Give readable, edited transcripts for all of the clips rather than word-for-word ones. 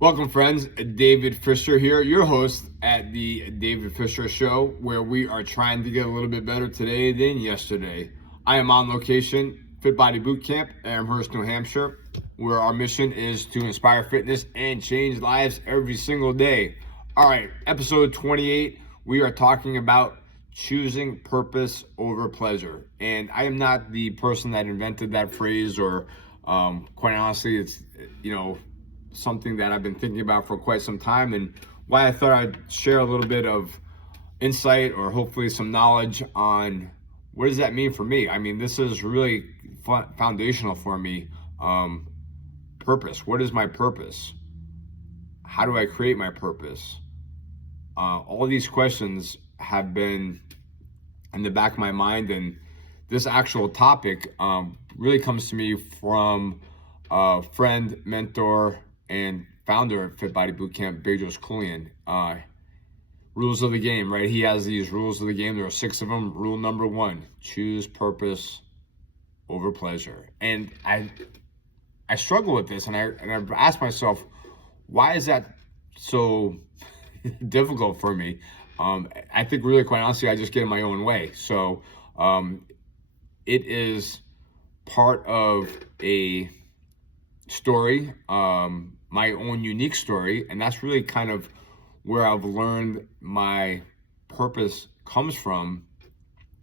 Welcome, friends. David Fisher here, your host at the David Fisher Show, where we are trying to get a little bit better today than yesterday. I am on location, Fit Body Boot Camp, in Amherst, New Hampshire, where our mission is to inspire fitness and change lives every single day. All right, episode 28, we are talking about choosing purpose over pleasure. And I am not the person that invented that phrase, or quite honestly, it's, something that I've been thinking about for quite some time, and why I thought I'd share a little bit of insight or hopefully some knowledge on what does that mean for me. I mean, this is really foundational for me. Purpose. What is my purpose? How do I create my purpose? All these questions have been in the back of my mind, and this actual topic really comes to me from a friend, mentor, and founder of Fit Body Bootcamp, Bedros Keuilian. Rules of the game, right? He has these rules of the game. There are 6 of them. Rule number 1: choose purpose over pleasure. And I struggle with this, and I ask myself, why is that so difficult for me? I think really, quite honestly, I just get in my own way. So it is part of a story, my own unique story, and that's really kind of where I've learned my purpose comes from.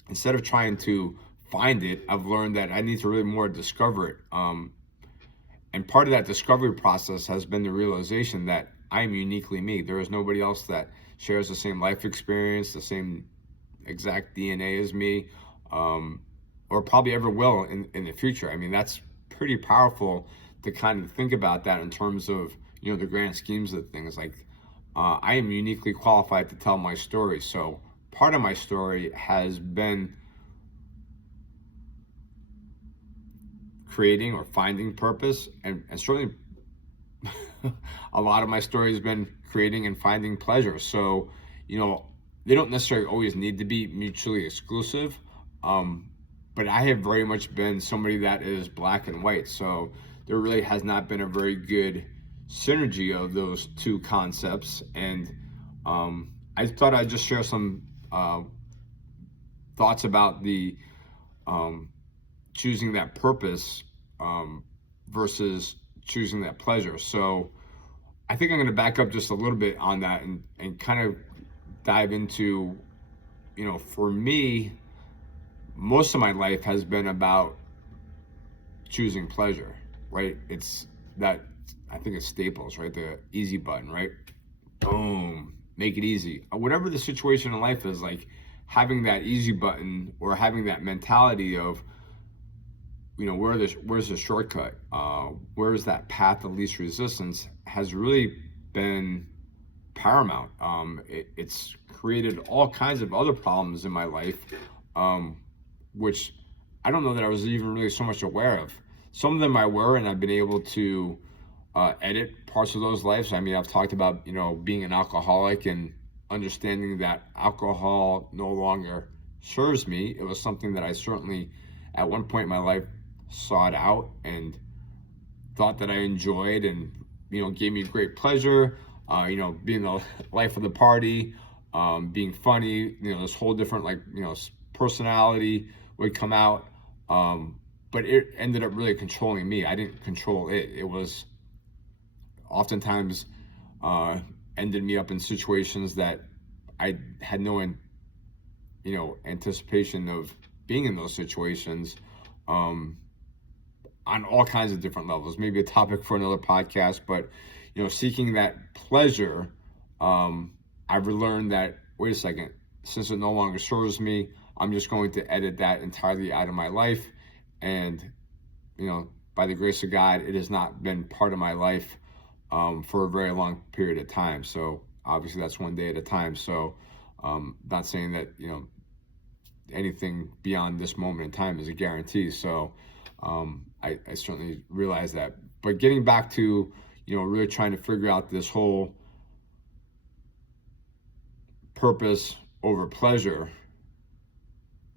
Instead of trying to find it, I've learned that I need to really more discover it. And part of that discovery process has been the realization that I am uniquely me. There is nobody else that shares the same life experience, the same exact DNA as me, or probably ever will in the future. I mean, that's pretty powerful to kind of think about that in terms of, the grand schemes of things. Like, I am uniquely qualified to tell my story. So part of my story has been creating or finding purpose, and certainly a lot of my story has been creating and finding pleasure. So, they don't necessarily always need to be mutually exclusive. But I have very much been somebody that is black and white. So there really has not been a very good synergy of those two concepts. And I thought I'd just share some thoughts about the choosing that purpose versus choosing that pleasure. So I think I'm going to back up just a little bit on that and kind of dive into, for me, most of my life has been about choosing pleasure, right? It's that, I think it's Staples, right? The easy button, right? Boom, make it easy. Whatever the situation in life is, like having that easy button or having that mentality of, where's the shortcut? Where's that path of least resistance has really been paramount. It's created all kinds of other problems in my life, which I don't know that I was even really so much aware of. Some of them I were, and I've been able to edit parts of those lives. I mean, I've talked about, being an alcoholic and understanding that alcohol no longer serves me. It was something that I certainly, at one point in my life, sought out and thought that I enjoyed and, gave me great pleasure, being the life of the party, being funny, this whole different, personality would come out, but it ended up really controlling me. I didn't control it. It was oftentimes ended me up in situations that I had no anticipation of being in those situations, on all kinds of different levels. Maybe a topic for another podcast, but seeking that pleasure, I've learned that, wait a second, since it no longer serves me, I'm just going to edit that entirely out of my life. And, by the grace of God, it has not been part of my life for a very long period of time. So obviously that's one day at a time. So not saying that, anything beyond this moment in time is a guarantee. So I certainly realize that. But getting back to, really trying to figure out this whole purpose over pleasure,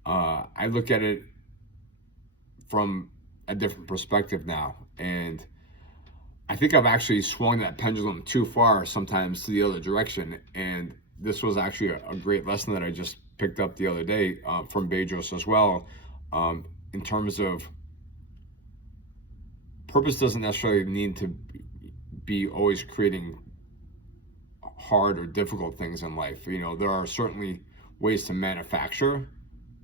I look at it from a different perspective now. And I think I've actually swung that pendulum too far sometimes to the other direction. And this was actually a great lesson that I just picked up the other day from Bedros as well, in terms of purpose doesn't necessarily need to be always creating hard or difficult things in life. You know, there are certainly ways to manufacture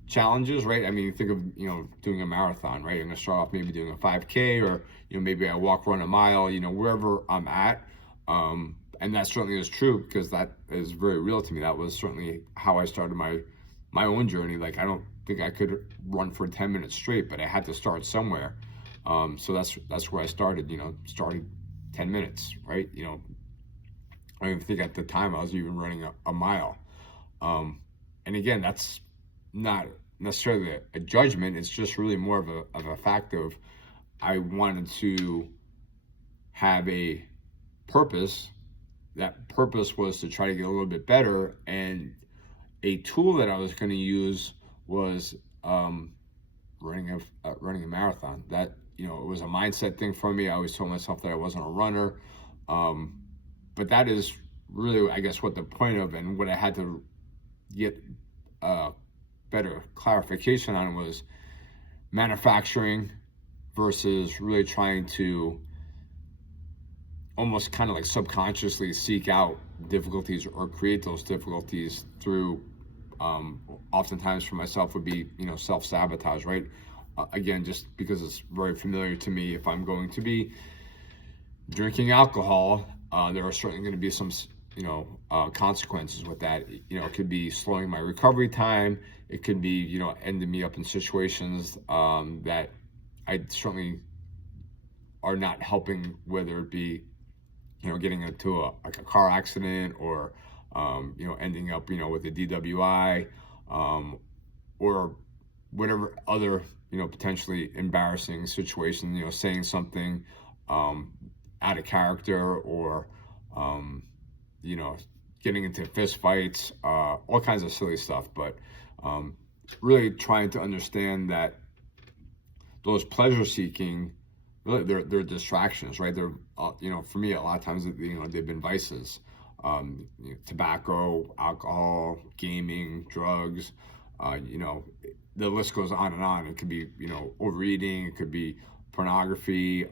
challenges, right? I mean, think of, you know, doing a marathon, right? I'm gonna start off maybe doing a 5K, or, you know, maybe I walk, run a mile, you know, wherever I'm at. And that certainly is true, because that is very real to me. That was certainly how I started my own journey. Like, I don't think I could run for 10 minutes straight, but I had to start somewhere. So that's where I started, you know, started 10 minutes, right? You know, I don't even think at the time I was even running a mile. And again, that's not necessarily a judgment. It's just really more of a fact of, I wanted to have a purpose. That purpose was to try to get a little bit better, and a tool that I was going to use was running a marathon. That, you know, it was a mindset thing for me. I always told myself that I wasn't a runner, but that is really, I guess, what the point of, and what I had to get better clarification on, was manufacturing versus really trying to almost kind of like subconsciously seek out difficulties or create those difficulties through, oftentimes for myself would be, you know, self-sabotage, right? Again, just because it's very familiar to me, if I'm going to be drinking alcohol, there are certainly going to be some, you know, consequences with that. You know, it could be slowing my recovery time. It could be, you know, ending me up in situations that I certainly are not helping, whether it be, you know, getting into a car accident, or, you know, ending up, you know, with a DWI, or whatever other, you know, potentially embarrassing situation, you know, saying something out of character, or, you know, getting into fist fights, all kinds of silly stuff. But really trying to understand that those pleasure seeking, really, they're distractions, right? They're, you know, for me, a lot of times, you know, they've been vices. You know, tobacco, alcohol, gaming, drugs, you know, the list goes on and on. It could be, you know, overeating, it could be pornography,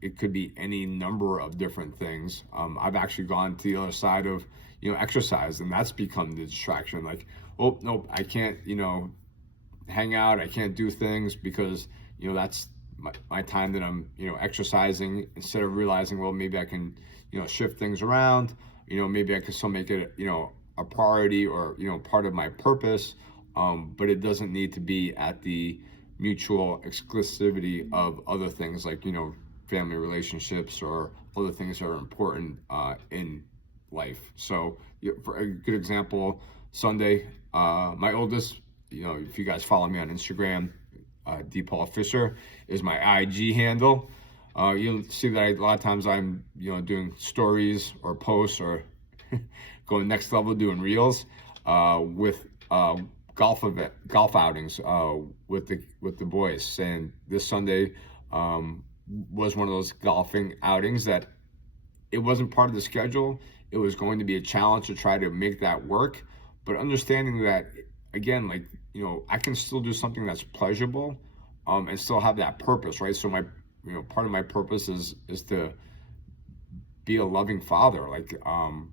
it could be any number of different things. I've actually gone to the other side of, you know, exercise, and that's become the distraction. Like, oh, nope, I can't, you know, hang out, I can't do things, because, you know, that's my time that I'm, you know, exercising, instead of realizing, well, maybe I can, you know, shift things around, you know, maybe I can still make it, you know, a priority, or, you know, part of my purpose, but it doesn't need to be at the mutual exclusivity of other things, like, you know, family relationships, or other things that are important in life. So, you know, for a good example, Sunday, my oldest, you know, if you guys follow me on Instagram, D. Paul Fisher is my IG handle. You'll see that a lot of times I'm, you know, doing stories or posts, or going next level, doing reels with golf outings with the boys. And this Sunday was one of those golfing outings that it wasn't part of the schedule. It was going to be a challenge to try to make that work, but understanding that, again, like, you know, I can still do something that's pleasurable, and still have that purpose, right? So my, you know, part of my purpose is to be a loving father. Like, I'm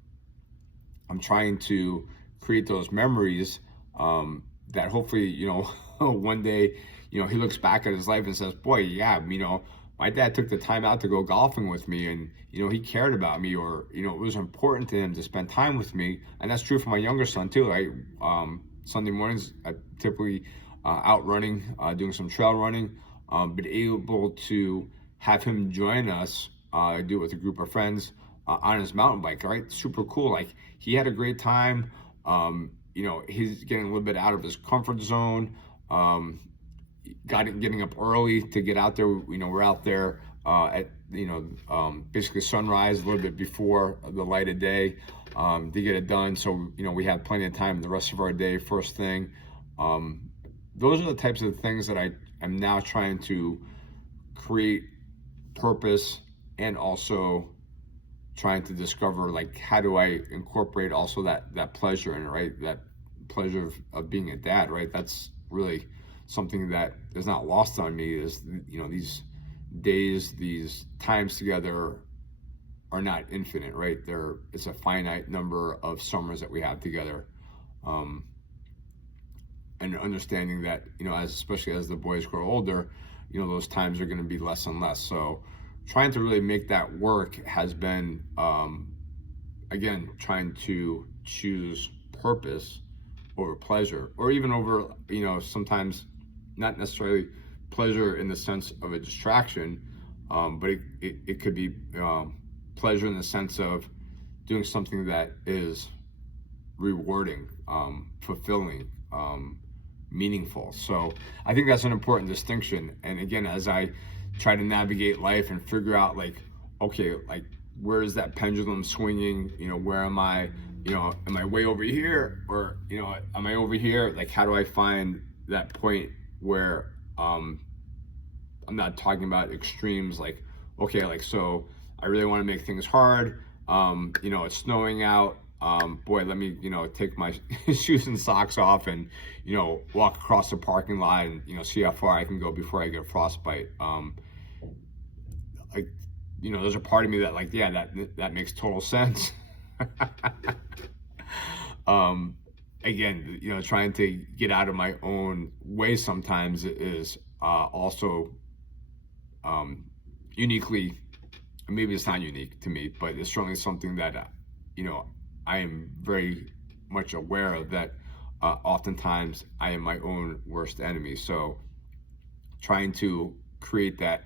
trying to create those memories that hopefully, you know, one day, you know, he looks back at his life and says, boy, yeah, you know, my dad took the time out to go golfing with me, and, you know, he cared about me, or, you know, it was important to him to spend time with me. And that's true for my younger son too, right? Sunday mornings, I typically out running, doing some trail running, but able to have him join us, do it with a group of friends on his mountain bike, right? Super cool. Like, he had a great time. You know, he's getting a little bit out of his comfort zone. Getting up early to get out there. You know, we're out there at, you know, basically sunrise, a little bit before the light of day, to get it done. So, you know, we have plenty of time the rest of our day, first thing. Those are the types of things that I am now trying to create purpose and also trying to discover, like, how do I incorporate also that pleasure in it, right? That pleasure of being a dad, right? That's really something that is not lost on me, is, these days, these times together are not infinite, right? It's a finite number of summers that we have together. Um, and understanding that, especially as the boys grow older, those times are going to be less and less. So trying to really make that work has been, again, trying to choose purpose over pleasure, or even over, sometimes not necessarily pleasure in the sense of a distraction, but it could be pleasure in the sense of doing something that is rewarding, fulfilling, meaningful. So I think that's an important distinction. And again, as I try to navigate life and figure out, like, okay, like, where is that pendulum swinging? Where am I? Am I way over here, or am I over here? Like, how do I find that point where I'm not talking about extremes, like, okay, like, so I really want to make things hard. It's snowing out. Boy, let me, take my shoes and socks off and, walk across the parking lot and, see how far I can go before I get frostbite. Like, there's a part of me that, like, yeah, that makes total sense. Again, trying to get out of my own way sometimes is also uniquely, maybe it's not unique to me, but it's certainly something that, I am very much aware of, that oftentimes I am my own worst enemy. So trying to create that,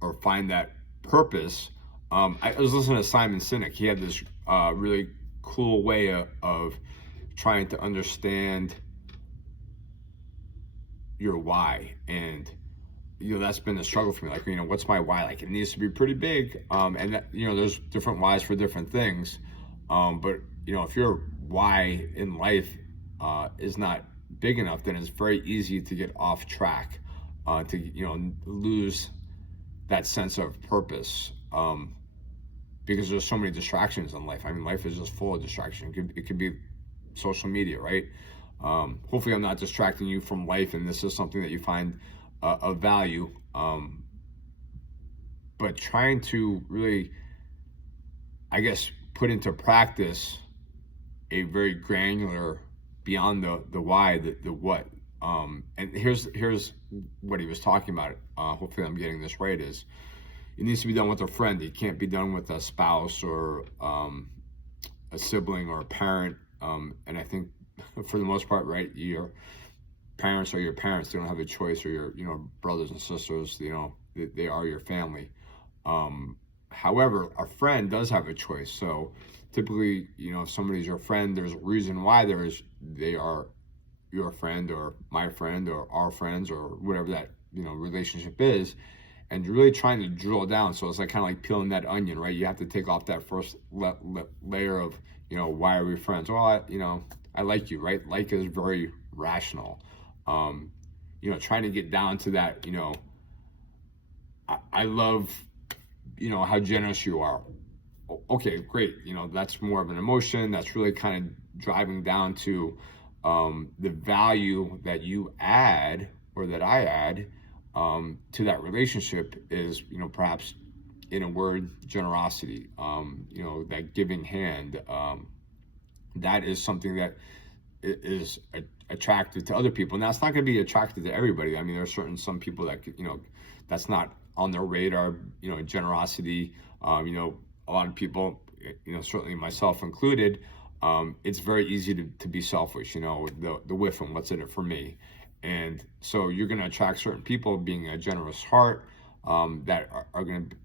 or find that purpose. I was listening to Simon Sinek. He had this really cool way of trying to understand your why. And that's been a struggle for me. Like, what's my why? Like, it needs to be pretty big. And that, there's different whys for different things. But if your why in life is not big enough, then it's very easy to get off track, to lose that sense of purpose. Because there's so many distractions in life. I mean, life is just full of distraction. It could be social media, right? Hopefully I'm not distracting you from life, and this is something that you find of value, but trying to really, I guess, put into practice a very granular, beyond the why, the what. And here's what he was talking about. Hopefully I'm getting this right. Is it needs to be done with a friend. It can't be done with a spouse, or a sibling, or a parent. And I think for the most part, right, your parents are your parents. They don't have a choice, or your brothers and sisters, they are your family. However, a friend does have a choice. So typically, if somebody's your friend, there's a reason why they are your friend, or my friend, or our friends, or whatever that relationship is. And you're really trying to drill down. So it's like kind of like peeling that onion, right? You have to take off that first layer of, why are we friends? Well, I like you, right? Like is very rational. Trying to get down to that, I love, how generous you are. Okay, great. That's more of an emotion. That's really kind of driving down to the value that you add, or that I add, to that relationship is, perhaps, in a word, generosity. That giving hand. That is something that is attracted to other people. Now, it's not going to be attracted to everybody. I mean, there are some people that, that's not on their radar, generosity. A lot of people, certainly myself included, it's very easy to be selfish, the whiff and what's in it for me. And so you're going to attract certain people being a generous heart, that are going to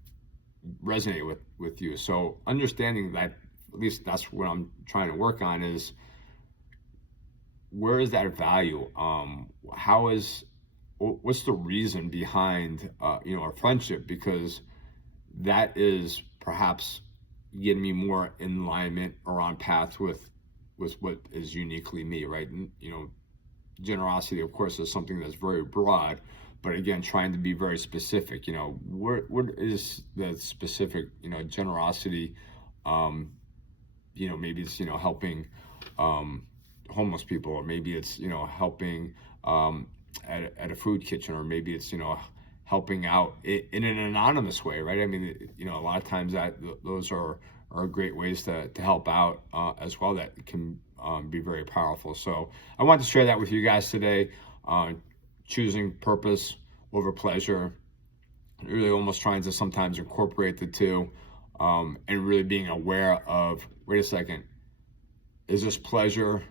resonate with you. So understanding that, at least that's what I'm trying to work on, is where is that value? What's the reason behind, our friendship? Because that is perhaps getting me more in alignment, or on path with what is uniquely me, right? And, generosity, of course, is something that's very broad, but again, trying to be very specific. What is the specific, generosity? Maybe it's, helping homeless people, or maybe it's, helping at a food kitchen, or maybe it's, helping out in an anonymous way, right? I mean, a lot of times those are great ways to help out as well, that can be very powerful. So I wanted to share that with you guys today. Choosing purpose over pleasure, really almost trying to sometimes incorporate the two, and really being aware of, wait a second, is this pleasure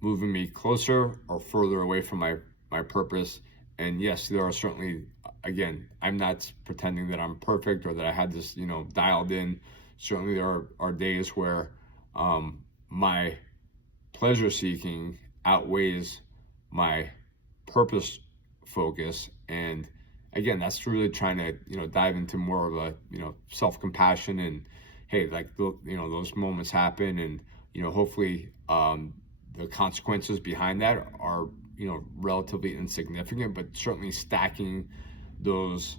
moving me closer or further away from my purpose? And yes, there are certainly, again, I'm not pretending that I'm perfect or that I had this, dialed in. Certainly there are days where my pleasure seeking outweighs my purpose focus. And again, that's really trying to, dive into more of a, self-compassion, and hey, like, those moments happen, and, hopefully the consequences behind that are, relatively insignificant, but certainly stacking those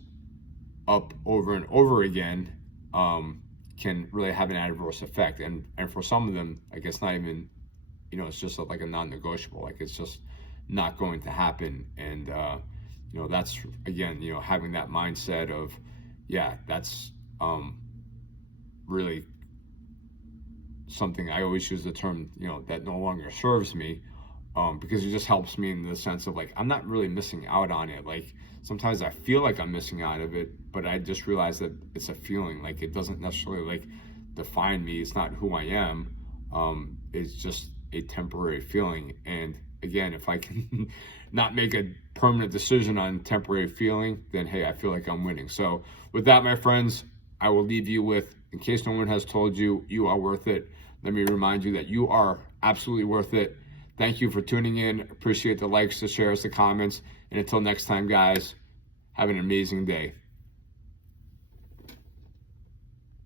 up over and over again can really have an adverse effect. And for some of them, I guess not even, it's just like a non-negotiable, like it's just not going to happen. And that's, again, having that mindset of, yeah, that's really something. I always use the term, that no longer serves me, because it just helps me in the sense of, like, I'm not really missing out on it. Like, sometimes I feel like I'm missing out of it, but I just realize that it's a feeling. Like, it doesn't necessarily, like, define me. It's not who I am. It's just a temporary feeling. And again, if I can not make a permanent decision on temporary feeling, then hey, I feel like I'm winning. So with that, my friends, I will leave you with, in case no one has told you, you are worth it. Let me remind you that you are absolutely worth it. Thank you for tuning in. Appreciate the likes, the shares, the comments. And until next time, guys, have an amazing day.